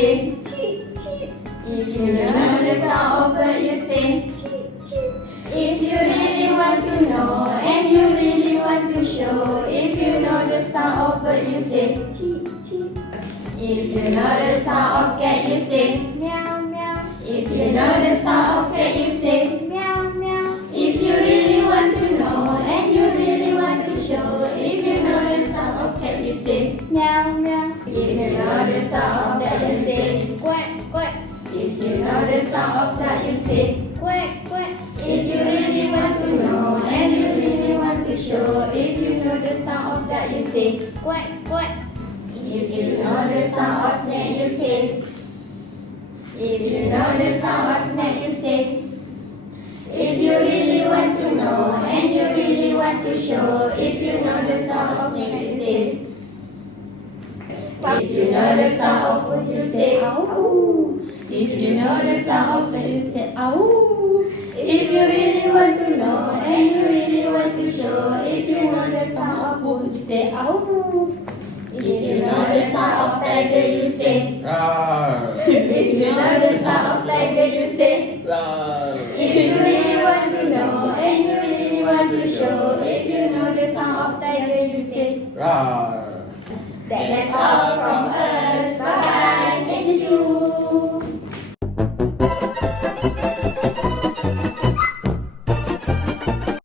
say cheep, cheep. If you don't know the sound of bird, you say cheep, cheep. If you really want to know and you really want to show, if you know the sound of bird, you say cheep, cheep. If you know the sound of cat, you say meow, meow. If you know the sound of cat, you say meow, meow. If you really want to know and you really want to show, if you know the sound of cat, you say meow, meow. If you know the sound of that, you say quack, quack. If you know the sound of that, you say quack, quack. If you really want to know and you really want to show, if you know the sound of that, you say quack, quack. If you know the sound of snake, you say. If you know the sound of snake, you say. If you really want to know and you really want to show, if you know the sound of snake, you say. If you know the sound of foot, you say ow. If you know the sound of bird, you say ow. If you really want to know and you really want to show, if you know the sound of foot, you say ow. If you know the sound of tiger, you say Roar. If you know the sound of tiger, you say Roar. If you really want to know and you really want to show, if you know the sound of tiger, you say Roar. That's all from us.